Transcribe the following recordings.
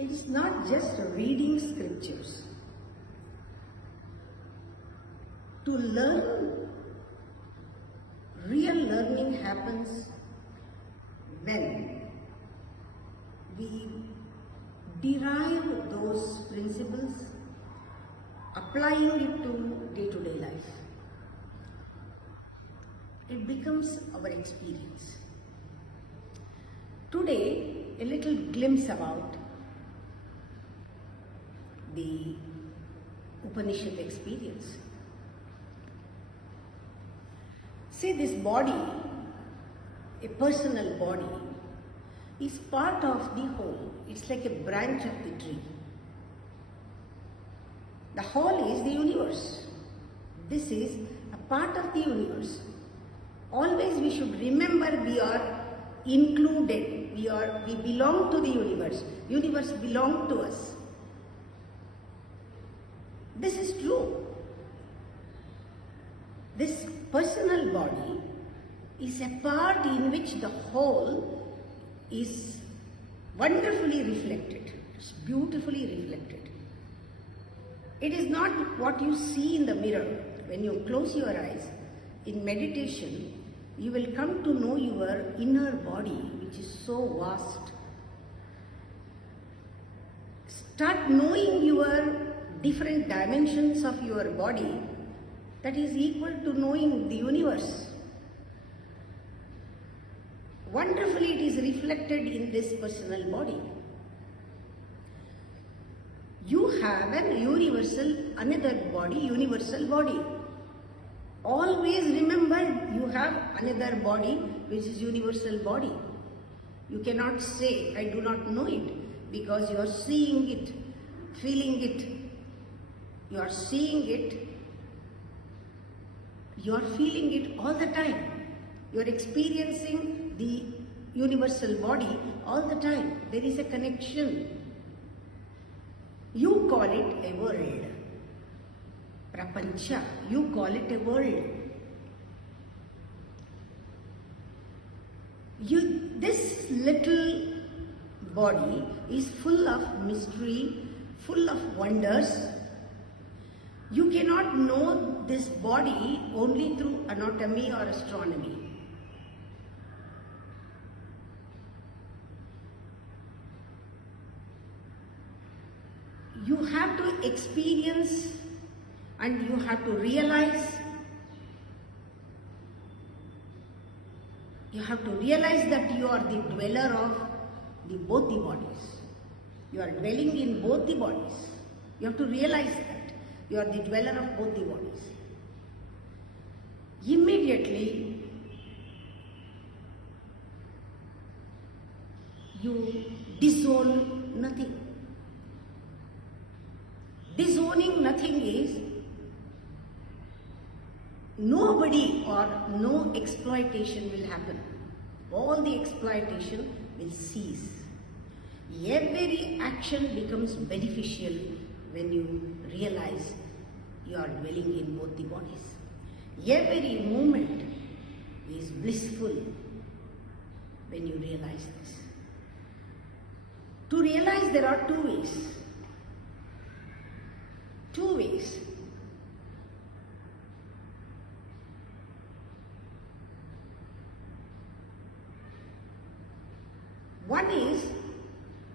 It is not just reading scriptures. To learn, real learning happens when we derive those principles, applying it to day-to-day life. It becomes our experience. Today, a little glimpse about the Upanishad experience. Say this body, a personal body, is part of the whole. It's like a branch of the tree. The whole is the universe. This is a part of the universe. Always we should remember we are included. We belong to the universe. Universe belongs to us. This is true. This personal body is a part in which the whole is wonderfully reflected. It's beautifully reflected. It is not what you see in the mirror. When you close your eyes, in meditation, you will come to know your inner body, which is so vast. Start knowing your different dimensions of your body. That is equal to knowing the universe. Wonderfully it is reflected in this personal body. You have an another body, universal body. Always remember you have another body which is universal body. You cannot say, I do not know it, because you are seeing it, feeling it. You are seeing it, you are feeling it all the time. You are experiencing the universal body all the time. There is a connection. You call it a world. Prapancha, you call it a world. This little body is full of mystery, full of wonders. You cannot know this body only through anatomy or astronomy. You have to experience and you have to realize. You have to realize that you are the dweller of both the bodies. You are dwelling in both the bodies. You have to realize that. You are the dweller of both the bodies. Immediately, you disown nothing. Disowning nothing is nobody or no exploitation will happen. All the exploitation will cease. Every action becomes beneficial when you realize you are dwelling in both the bodies. Every moment is blissful when you realize this. To realize there are two ways. Two ways. One is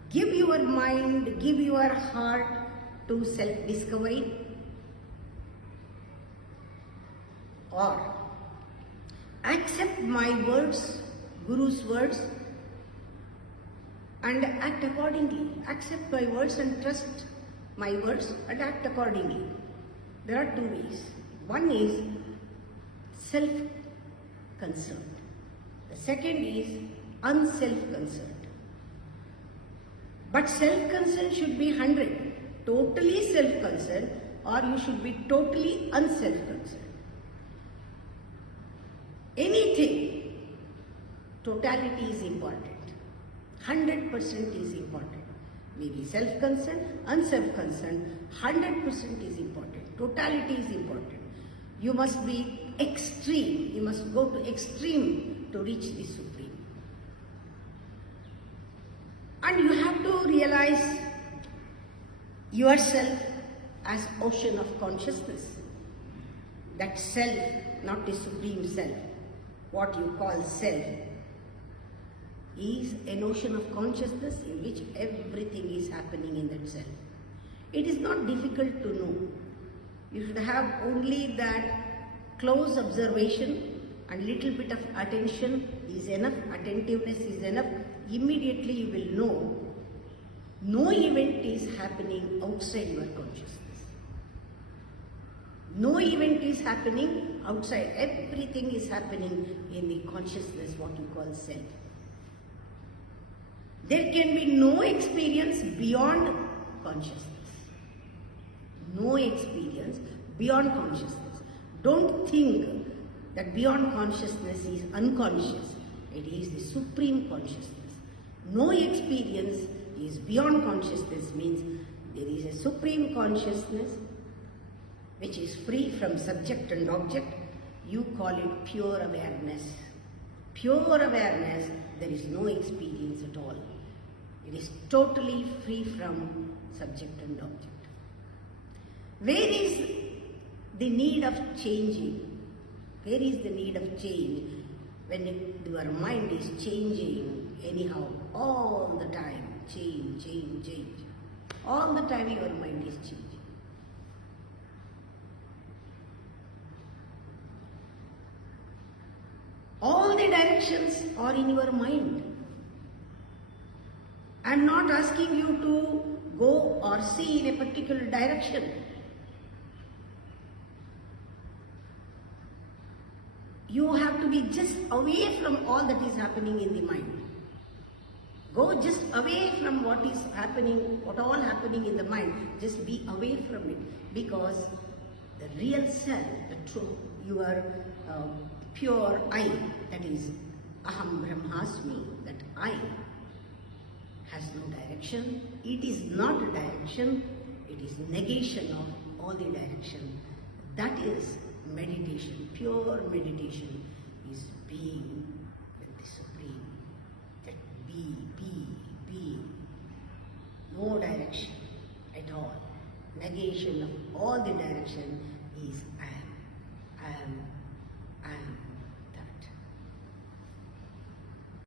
give your mind, give your heart to self-discovery, or accept my words, Guru's words, and act accordingly. Accept my words and trust my words and act accordingly. There are two ways. One is self-concerned. The second is unself-concerned. But self-concern should be 100. Totally self-concerned, or you should be totally unself-concerned. Anything, totality is important. 100% is important. Maybe self-concern, unself-concern, 100% is important. Totality is important. You must be extreme. You must go to extreme to reach the Supreme. And you have to realize yourself as ocean of consciousness. That self, not the supreme self, what you call self, is an ocean of consciousness in which everything is happening in that self. It is not difficult to know. You should have only that close observation and little bit of attention is enough, attentiveness is enough. Immediately you will know no event is happening outside your consciousness. No event is happening outside. Everything is happening in the consciousness, what you call self. There can be no experience beyond consciousness. No experience beyond consciousness. Don't think that beyond consciousness is unconscious. It is the supreme consciousness. No experience is beyond consciousness means there is a supreme consciousness which is free from subject and object. You call it pure awareness. Pure awareness, there is no experience at all. It is totally free from subject and object. Where is the need of changing? Where is the need of change? When your mind is changing anyhow, all the time, change, change, change. All the time your mind is changing. All the directions are in your mind. I am not asking you to go or see in a particular direction. You have to be just away from all that is happening in the mind. Go just away from what is happening, what all happening in the mind. Just be away from it, because the real self, the true, your pure I, that is Aham Brahmasmi, that I has no direction. It is not a direction, it is negation of all the direction. That is meditation. Pure meditation is being with the Supreme. That be. No direction at all. Negation of all the direction is I am. I am